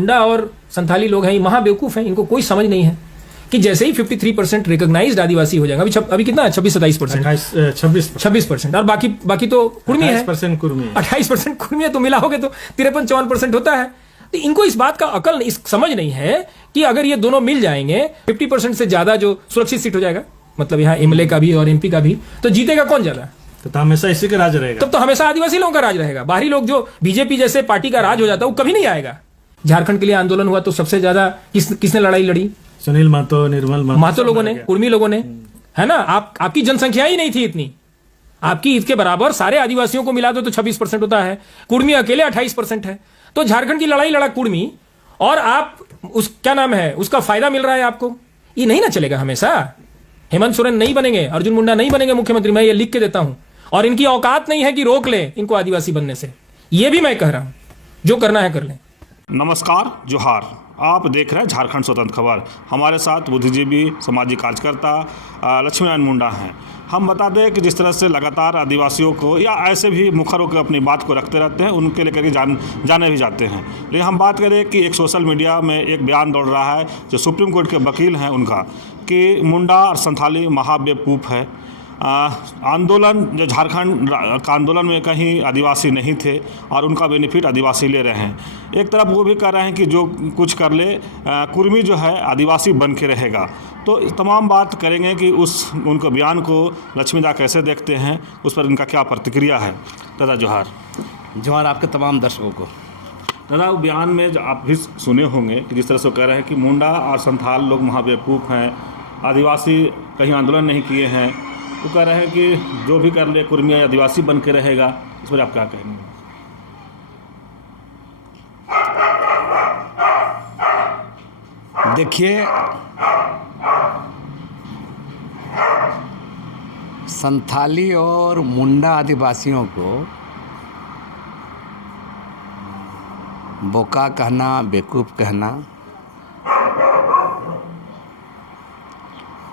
मुंडा और संथाली लोग हैं, ये महाबेवकूफ़ हैं, इनको कोई समझ नहीं है कि जैसे ही 53% रिकॉग्नाइज्ड आदिवासी हो जाएगा, अभी कितना है, 26-27%, 26%, और बाकी तो कुर्मी है, 28% कुर्मी है, तो मिलाओगे तो 53-54% होता है। तो इनको इस बात का अकल, इस समझ नहीं है कि अगर ये दोनों मिल जाएंगे 50% से ज्यादा जो सुरक्षित सीट हो जाएगा, मतलब यहाँ एमएलए का भी और एमपी का भी, तो जीतेगा कौन ज्यादा? तो हमेशा इसी का राज रहेगा। तब तो हमेशा आदिवासी लोगों का राज रहेगा। बाहरी लोग, जो बीजेपी जैसे पार्टी का राज हो जाता है, वो कभी नहीं आएगा। झारखंड के लिए आंदोलन हुआ तो सबसे ज्यादा किसने लड़ाई लड़ी? सुनील महतो, निर्मल महतो लोगों ने, कुर्मी लोगों ने, है ना। आपकी जनसंख्या ही नहीं थी इतनी, आपकी इसके बराबर सारे आदिवासियों को मिला दो तो 26% होता है, कुर्मी अकेले 28% है। तो झारखंड की लड़ाई लड़ा कुर्मी, और आप क्या नाम है, उसका फायदा मिल रहा है आपको। ये नहीं ना चलेगा हमेशा। हेमंत सोरेन नहीं बनेंगे, अर्जुन मुंडा नहीं बनेंगे मुख्यमंत्री, मैं ये लिख के देता हूं। और इनकी औकात नहीं है कि रोक ले इनको आदिवासी बनने से, ये भी मैं कह रहा हूं। जो करना है कर लें। नमस्कार, जोहार। आप देख रहे हैं झारखंड स्वतंत्र खबर। हमारे साथ बुद्धिजीवी, सामाजिक कार्यकर्ता लक्ष्मीनारायण मुंडा हैं। हम बता दें कि जिस तरह से लगातार आदिवासियों को, या ऐसे भी मुखर होकर अपनी बात को रखते रहते हैं, उनके लेकर के जाने भी जाते हैं। लेकिन हम बात करें कि एक सोशल मीडिया में एक बयान दौड़ रहा है जो सुप्रीम कोर्ट के वकील हैं उनका, कि मुंडा और संथाली महाबेवकूफ़ है। आंदोलन, जो झारखंड का आंदोलन में कहीं आदिवासी नहीं थे और उनका बेनिफिट आदिवासी ले रहे हैं। एक तरफ वो भी कह रहे हैं कि जो कुछ कर ले, कुर्मी जो है आदिवासी बन के रहेगा। तो तमाम बात करेंगे कि उनको बयान को लक्ष्मीदा कैसे देखते हैं, उस पर इनका क्या प्रतिक्रिया है। दादा जोहार। जोहार आपके तमाम दर्शकों को। दादा, बयान में जो आप भी सुने होंगे कि जिस तरह से कह रहे हैं कि मुंडा और संथाल लोग महाबेवकूफ़ हैं, आदिवासी कहीं आंदोलन नहीं किए हैं। वो कह रहे हैं कि जो भी कर ले कुर्मी आदिवासी बन के रहेगा। इस पर आप क्या कहेंगे? देखिए, संथाली और मुंडा आदिवासियों को बोका कहना, बेवकूफ़ कहना,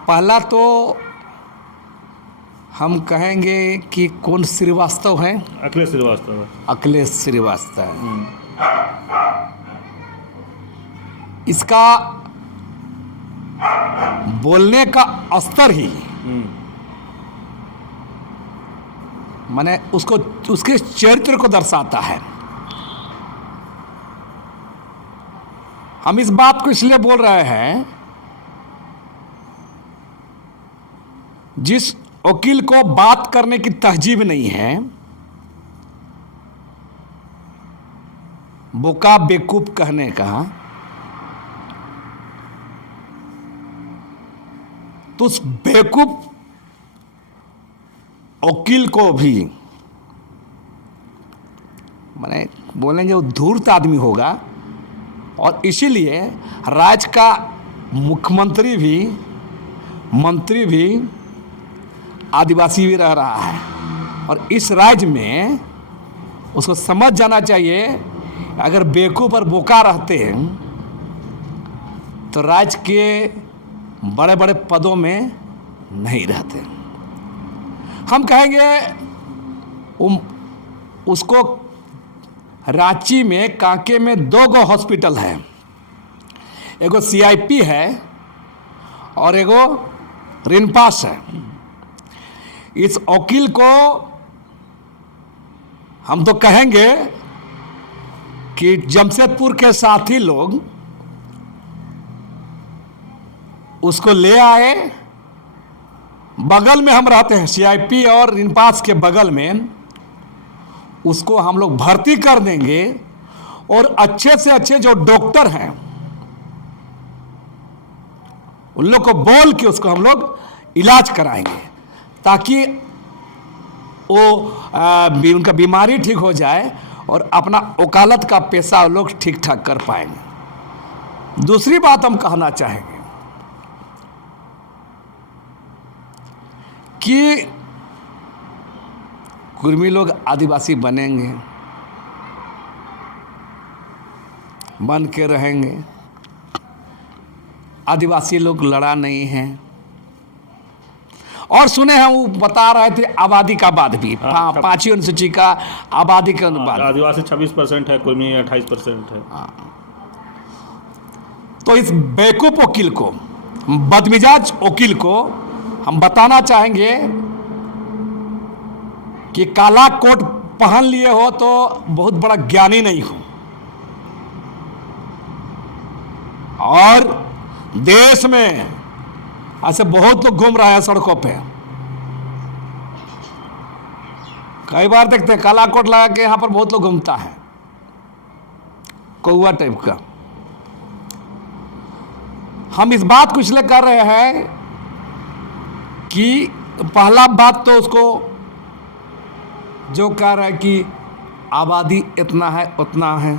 पहला तो हम कहेंगे कि कौन श्रीवास्तव हैं? अखिलेश श्रीवास्तव। अखिलेश श्रीवास्तव। इसका बोलने का स्तर ही, माने उसके चरित्र को दर्शाता है। हम इस बात को इसलिए बोल रहे हैं, जिस वकील को बात करने की तहजीब नहीं है, बोका बेवकूफ कहने का, तो उस बेवकूफ वकील को भी, माने बोलेंगे वो धूर्त आदमी होगा। और इसीलिए राज्य का मुख्यमंत्री भी, मंत्री भी आदिवासी भी रह रहा है। और इस राज्य में उसको समझ जाना चाहिए, अगर बेवकूफ और बोका रहते हैं तो राज्य के बड़े बड़े पदों में नहीं रहते। हम कहेंगे उसको रांची में, कांके में 2 हॉस्पिटल है, एगो CIP है और एगो रिनपास है। इस वकील को हम तो कहेंगे कि जमशेदपुर के साथी लोग उसको ले आए। बगल में हम रहते हैं, CIP और रिनपास के बगल में, उसको हम लोग भर्ती कर देंगे और अच्छे से अच्छे जो डॉक्टर हैं उन लोग को बोल के उसको हम लोग इलाज कराएंगे, ताकि वो उनका बीमारी ठीक हो जाए और अपना वकालत का पैसा वो लोग ठीक ठाक कर पाएंगे। दूसरी बात हम कहना चाहेंगे कि कुर्मी लोग आदिवासी बनेंगे, बन के रहेंगे। आदिवासी लोग लड़ा नहीं है। और सुने हैं वो बता रहे थे आबादी का बाद भी, 5वीं अनुसूची का आबादी का अनुपात, आदिवासी 26% है, कुर्मी 28% है। तो इस बेवकूफ वकील को, बदमिजाज वकील को हम बताना चाहेंगे कि काला कोट पहन लिए हो तो बहुत बड़ा ज्ञानी नहीं हो, और देश में ऐसे बहुत लोग घूम रहे हैं सड़कों पे। कई बार देखते हैं काला कोट लगा के यहां पर बहुत लोग घूमता है, कौआ टाइप का। हम इस बात को इसलिए कर रहे हैं कि पहला बात तो उसको जो कह रहा है कि आबादी इतना है उतना है,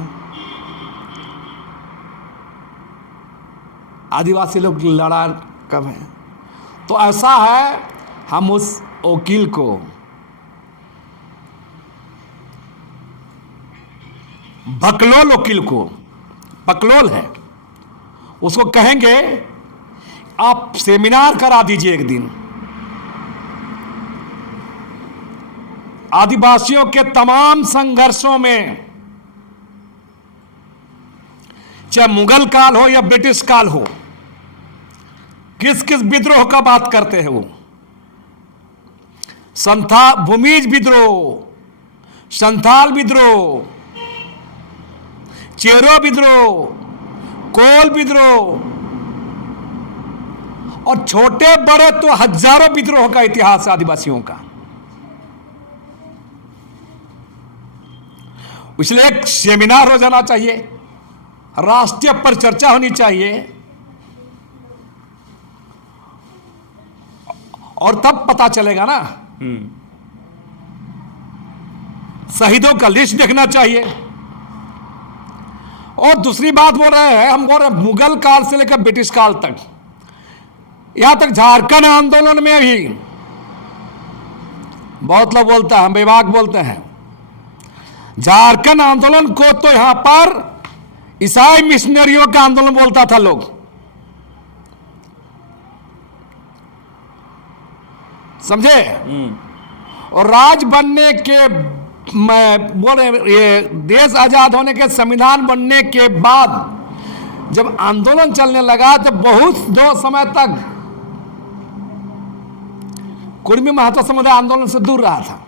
आदिवासी लोग लड़ा कब है, तो ऐसा है हम उस वकील को बकलोल वकील को, बकलोल है, उसको कहेंगे आप सेमिनार करा दीजिए एक दिन, आदिवासियों के तमाम संघर्षों में, चाहे मुगल काल हो या ब्रिटिश काल हो, किस किस विद्रोह का बात करते हैं वो, भूमिज विद्रोह, संथाल विद्रोह, चेरो विद्रोह, कोल विद्रोह, और छोटे बड़े तो हजारों विद्रोह का इतिहास है आदिवासियों का। इसलिए एक सेमिनार हो जाना चाहिए, राष्ट्रीय पर चर्चा होनी चाहिए, और तब पता चलेगा ना। शहीदों का लिस्ट देखना चाहिए। और दूसरी बात बोल रहे हैं, हम बोल रहे हैं मुगल काल से लेकर ब्रिटिश काल तक, यहां तक झारखंड आंदोलन में भी बहुत लोग बोलते हैं, हम विभाग बोलते हैं, झारखंड आंदोलन को तो यहां पर ईसाई मिशनरियों का आंदोलन बोलता था लोग। समझे? और राज बनने के, मैं बोल रहे, ये देश आजाद होने के, संविधान बनने के बाद जब आंदोलन चलने लगा तो बहुत दो समय तक कुर्मी महतो समुदाय आंदोलन से दूर रहा था।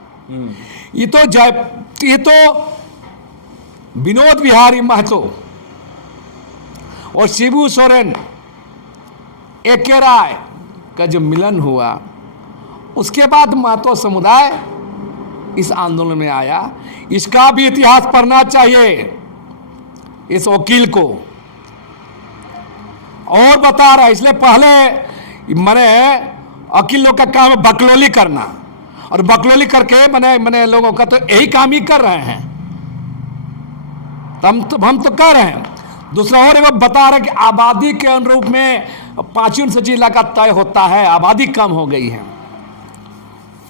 ये तो विनोद बिहारी महतो और शिबू सोरेन, एके राय का जो मिलन हुआ, उसके बाद महतो समुदाय इस आंदोलन में आया। इसका भी इतिहास पढ़ना चाहिए इस वकील को। और बता रहा है, इसलिए पहले मैंने वकील लोग का काम है बकलोली करना, और बकलोली करके मैंने लोगों का तो यही काम ही कर रहे हैं। हम तो कर रहे हैं। दूसरा और वो बता रहे कि आबादी के अनुरूप में 5वीं अनुसूची इलाका तय होता है, आबादी कम हो गई है।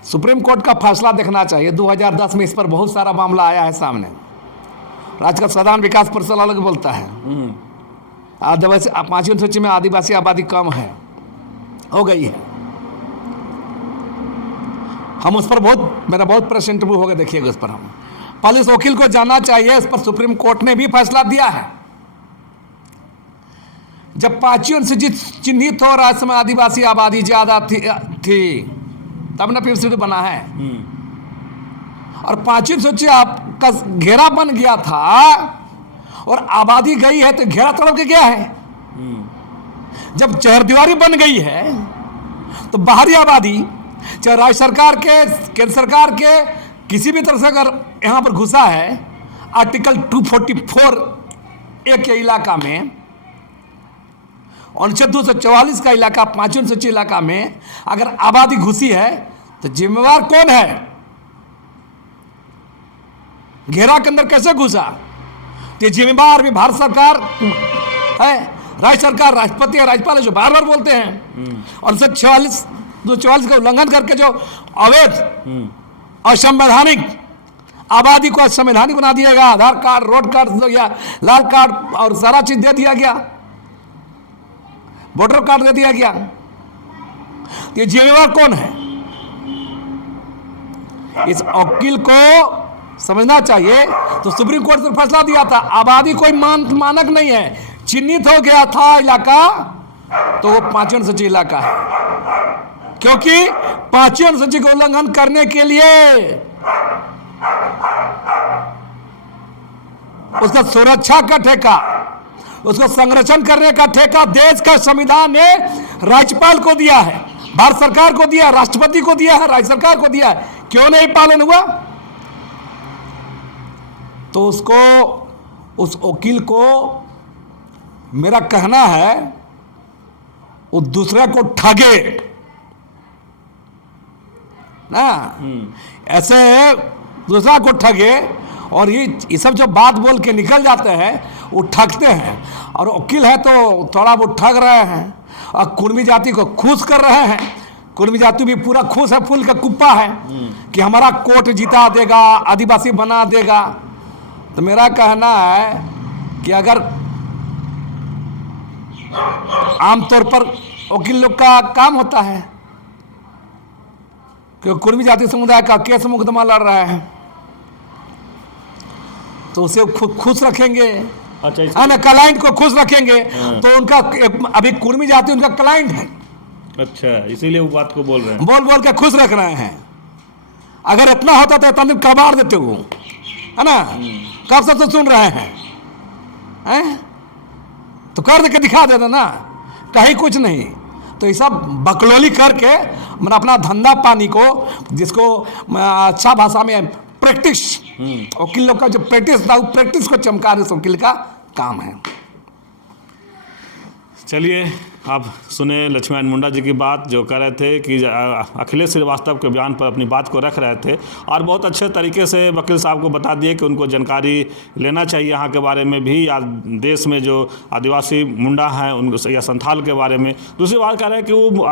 सुप्रीम कोर्ट का फैसला देखना चाहिए। 2010 में इस पर बहुत सारा मामला आया है सामने। राज्य का साधारण विकास परिषद अलग बोलता है, आदिवासी 5वीं अनुसूची में आदिवासी आबादी कम है, हो गई है। हम उस पर मेरा बहुत प्रश्न इंटरव्यू होगा, देखिएगा उस पर। हम पहले इस वकील को जानना चाहिए, इस पर सुप्रीम कोर्ट ने भी फैसला दिया है। जब 5वीं अनुसूची चिन्हित हो रहा समय आदिवासी आबादी ज्यादा थी तब ना फिर बना है। और 5वीं अनुसूची आपका घेरा बन गया था और आबादी गई है तो घेरा तोड़ के गया है। जब चहरदीवारी बन गई है तो बाहरी आबादी, चाहे राज्य सरकार के, केंद्र सरकार के, किसी भी तरह से अगर यहां पर घुसा है, आर्टिकल 244 एक के इलाका में, अनुच्छेद 244 का इलाका, 5वीं अनुसूची इलाका में अगर आबादी घुसी है तो जिम्मेवार कौन है? घेरा के अंदर कैसे घुसा? तो जिम्मेवार भी भारत सरकार है, राज्य सरकार, राष्ट्रपति और राज्यपाल है, जो बार बार बोलते हैं। और अनुच्छेद 244 का उल्लंघन करके जो अवैध असंवैधानिक आबादी को असंवैधानिक बना दिया गया, आधार कार्ड, रोड कार्ड या लाल कार्ड और सारा चीज दे दिया गया, वोटर कार्ड दे दिया गया, ये जिम्मेवार कौन है? इस वकील को समझना चाहिए। तो सुप्रीम कोर्ट ने फैसला दिया था, आबादी कोई मानक नहीं है, चिन्हित हो गया था इलाका, तो वो 5 अनुसूची इलाका है, क्योंकि 5 अनुसूची का उल्लंघन करने के लिए उसका सुरक्षा का ठेका, उसको संरक्षण करने का ठेका देश का संविधान ने राज्यपाल को दिया है, भारत सरकार को दिया, राष्ट्रपति को दिया है, राज्य सरकार को दिया है। क्यों नहीं पालन हुआ? तो उसको, उस वकील को मेरा कहना है वो दूसरे को ठगे ना, ऐसे दूसरा को ठगे, और ये सब जो बात बोल के निकल जाते हैं वो ठगते हैं। और वकील है तो थोड़ा वो ठग रहे हैं और कुर्मी जाति को खुश कर रहे हैं। कुर्मी जाति भी पूरा खुश है, फूल का कुप्पा है कि हमारा कोर्ट जिता देगा, आदिवासी बना देगा। तो मेरा कहना है कि अगर आमतौर पर वकील लोग का काम होता है कि कुर्मी जाति समुदाय का केस मुकदमा लड़ रहे हैं तो उसे खुश रखेंगे, अच्छा, ना क्लाइंट को खुश रखेंगे। तो उनका अभी कुर्मी जाति उनका क्लाइंट है, अच्छा, इसीलिए वो बात को बोल रहे हैं, बोल बोल के खुश रख रहे हैं। अगर इतना होता तो इतना दिन कबाड़ देते हो, है ना? कब से तो सुन रहे हैं? तो कर दे के दिखा देना ना, कहीं कुछ नहीं। तो ये सब बकलोली करके मैंने अपना धंधा पानी को, जिसको अच्छा भाषा में प्रैक्टिस, वकील लोग का जो प्रैक्टिस था, वो प्रैक्टिस को चमकाने से वकील का काम है। चलिए, आप सुने लक्ष्मीनारायण मुंडा जी की बात, जो कह रहे थे कि अखिलेश श्रीवास्तव के बयान पर अपनी बात को रख रहे थे, और बहुत अच्छे तरीके से वकील साहब को बता दिए कि उनको जानकारी लेना चाहिए यहाँ के बारे में भी, या देश में जो आदिवासी मुंडा हैं उनको, या संथाल के बारे में। दूसरी बात कह रहे हैं कि वो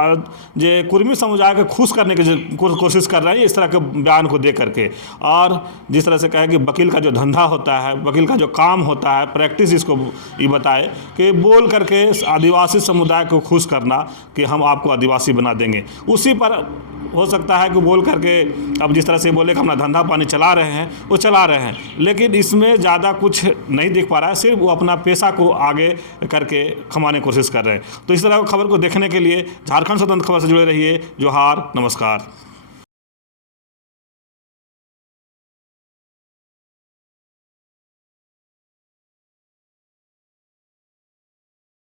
जो कुर्मी समुदाय को खुश करने की कोशिश कर रहे हैं इस तरह के बयान को दे करके। और जिस तरह से कहे कि वकील का जो धंधा होता है, वकील का जो काम होता है, प्रैक्टिस इसको ये बताए कि बोल करके आदिवासी समुदाय को खुश करना कि हम आपको आदिवासी बना देंगे, उसी पर हो सकता है कि बोल करके अब जिस तरह से बोले कि अपना धंधा पानी चला रहे हैं, वो चला रहे हैं, लेकिन इसमें ज़्यादा कुछ नहीं दिख पा रहा है, सिर्फ वो अपना पैसा को आगे करके कमाने की कोशिश कर रहे हैं। तो इस तरह की खबर को देखने के लिए झारखंड स्वतंत्र खबर से जुड़े रहिए। जोहार, नमस्कार।